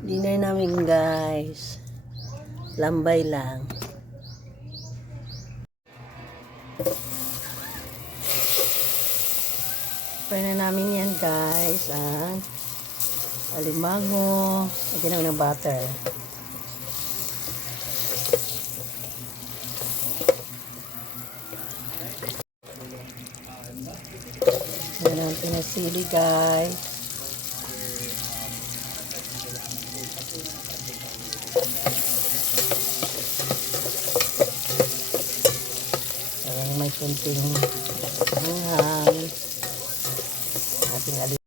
Dinner namin guys. Lambay lang. Na namin yan guys. Ang alimango. Lagyan namin ng butter. Yan ang pinasili guys. Parang may kunting hanghang. Ating alis.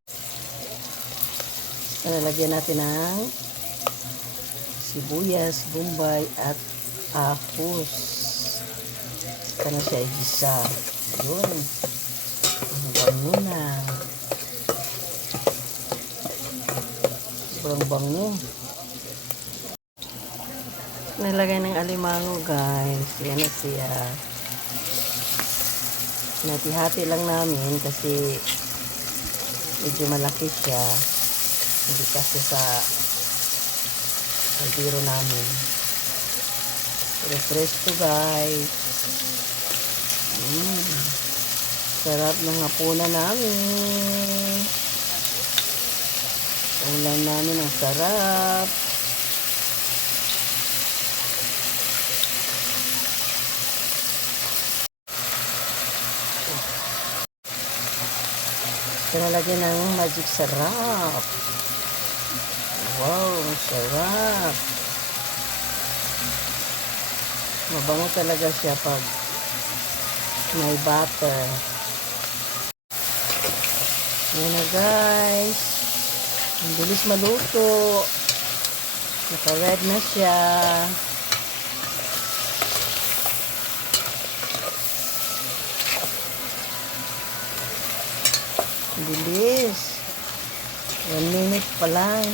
Lalagyan natin ng sibuyas, bombay, at ahos. Saka na siya igisa. Yun. Ang bango na. Sobrang bango. Nilagay ng alimango guys. Yan na siya. Natihati lang namin kasi medyo malaki siya. Hindi kasi sa kaldero namin. Pero fresh to guys. Mm. Sarap ng hapunan namin. Ulam namin ang sarap. Pinalagyan ng magic sarap. Wow, sarap. Mabango talaga siya pag may butter. Yan na guys. Ang bilis maluto. Naka-red na siya. Bilis. One minute pa lang.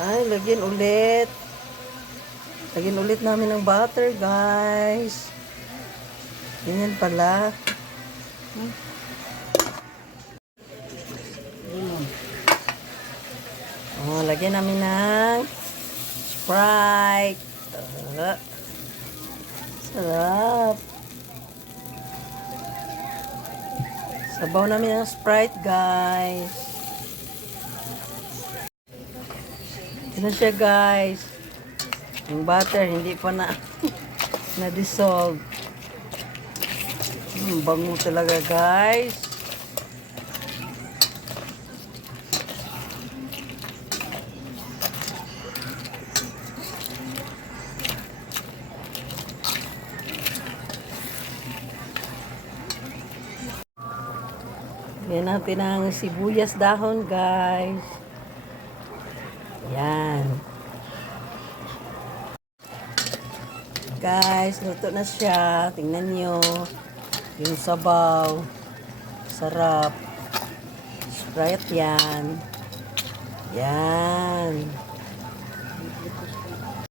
Ay, lagyan ulit. Lagyan ulit namin ng butter, guys. Ganyan pala. Oh, lagyan namin ng Sprite. Ah, sarap. Sabaw namin ng Sprite, guys. Ito na siya, guys. Yung butter, hindi pa na na-dissolve. Hmm, bango talaga, guys. Yan natin ang sibuyas dahon, guys. Yan. Guys, luto na siya. Tingnan nyo. Yung sabaw. Sarap. Sprite yan. Yan.